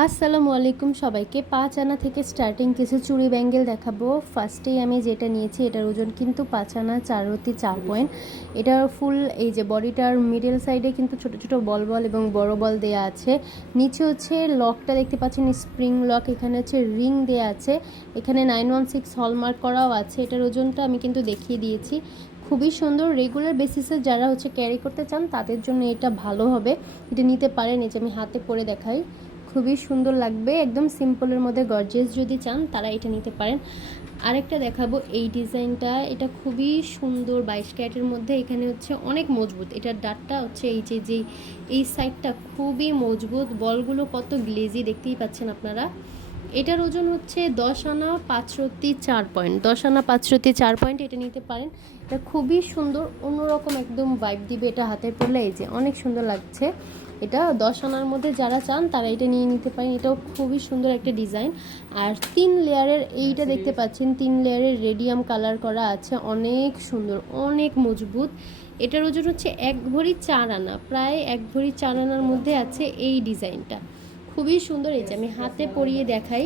আসসালামু আলাইকুম সবাইকে। 5 আনা থেকে স্টার্টিং কিছু চুড়ি ব্যাঙ্গেল দেখাবো। ফার্স্টেই আমি যেটা নিয়েছি এটার ওজন কিন্তু 5 আনা 4 পয়েন্ট। এটার ফুল এই যে বডিটার মিডল সাইডে কিন্তু ছোট ছোট বল বল এবং বড় বল দেয়া আছে। নিচে হচ্ছে লকটা দেখতে পাচ্ছেন, স্প্রিং লক। এখানে হচ্ছে রিং দেয়া আছে, এখানে 916 হলমার্ক করাও আছে। এটার ওজনটা আমি কিন্তু দেখিয়ে দিয়েছি। খুবই সুন্দর, রেগুলার বেসিসে যারা হচ্ছে ক্যারি করতে চান তাদের জন্য এটা ভালো হবে। এটা নিতে পারেন। এই যে আমি হাতে পরে দেখাই, খুবই সুন্দর লাগবে। একদম সিম্পলের মধ্যে গর্জিয়াস যদি চান তারা এটা নিতে পারেন। আরেকটা দেখাবো এই ডিজাইনটা, এটা খুবই সুন্দর 22 ক্যারেটের মধ্যে। এখানে হচ্ছে অনেক মজবুত, এটার ডাটটা হচ্ছে যে এই সাইডটা খুবই মজবুত। বলগুলো কত গ্লেজি দেখতেই পাচ্ছেন আপনারা। এটার ওজন হচ্ছে 10 আনা 5/4 পয়েন্ট। 10 আনা 5/4 পয়েন্ট এটা নিতে পারেন। এটা খুবই সুন্দর, অন্যরকম একদম ভাইব দিবে এটা হাতে পরলে। এই যে অনেক সুন্দর লাগছে। এটা 10 আনার মধ্যে যারা চান তারা এটা নিয়ে নিতে পারেন। এটাও খুবই সুন্দর একটা ডিজাইন। আর 3 লেয়ারের এইটা দেখতে পাচ্ছেন, 3 লেয়ারের রেডিয়াম কালার করা আছে, অনেক সুন্দর, অনেক মজবুত। এটার ওজন হচ্ছে 1 ভরি 4 আনা, প্রায় 1 ভরি 4 আনার মধ্যে আছে এই ডিজাইনটা। খুবই সুন্দর। এই যে আমি হাতে পরিয়ে দেখাই,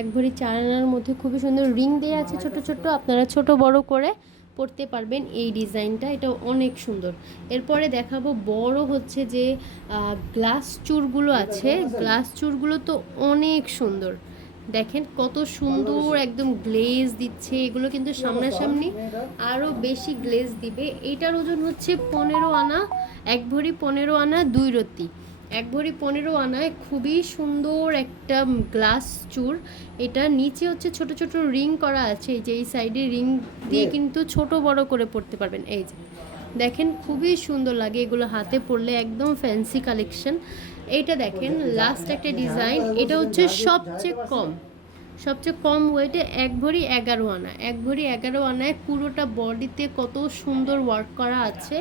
1 ভরি 4 আনার মধ্যে খুবই সুন্দর রিং দেওয়া আছে ছোট ছোট, আপনারা ছোট বড় করে পরতে পারবেন এই ডিজাইনটা। এটা অনেক সুন্দর। এরপরে দেখাবো বড় হচ্ছে যে গ্লাস চুরগুলো আছে। গ্লাস চুরগুলো তো অনেক সুন্দর, দেখেন কত সুন্দর একদম গ্লেজ দিচ্ছে। এগুলো কিন্তু সামনাসামনি আরও বেশি গ্লেজ দিবে। এইটার ওজন হচ্ছে 15 আনা, 1 ভরি 15 আনা 2 রতি। 1 ভরি 15 আনায় খুবই সুন্দর একটা গ্লাস চুর। এটা নিচে হচ্ছে ছোট ছোট রিং করা আছে, এই যে এই সাইডে রিং দিয়ে কিন্তু ছোট বড় করে পড়তে পারবেন। এই যে দেখেন খুবই সুন্দর লাগে এগুলো হাতে পরলে, একদম ফ্যান্সি কালেকশন। এইটা দেখেন লাস্ট একটা ডিজাইন, এটা হচ্ছে সবচেয়ে কম ওয়েটে 1 ভরি 11 আনা। 1 ভরি 11 আনায় পুরোটা বডিতে কত সুন্দর ওয়ার্ক করা আছে।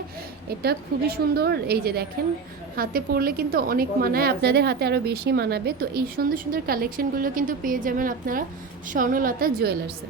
এটা খুবই সুন্দর। এই যে দেখেন হাতে পরলে কিন্তু অনেক মানায়, আপনাদের হাতে আরও বেশি মানাবে। তো এই সুন্দর সুন্দর কালেকশনগুলো কিন্তু পেয়ে যাবেন আপনারা স্বর্ণলতা জুয়েলার্সে।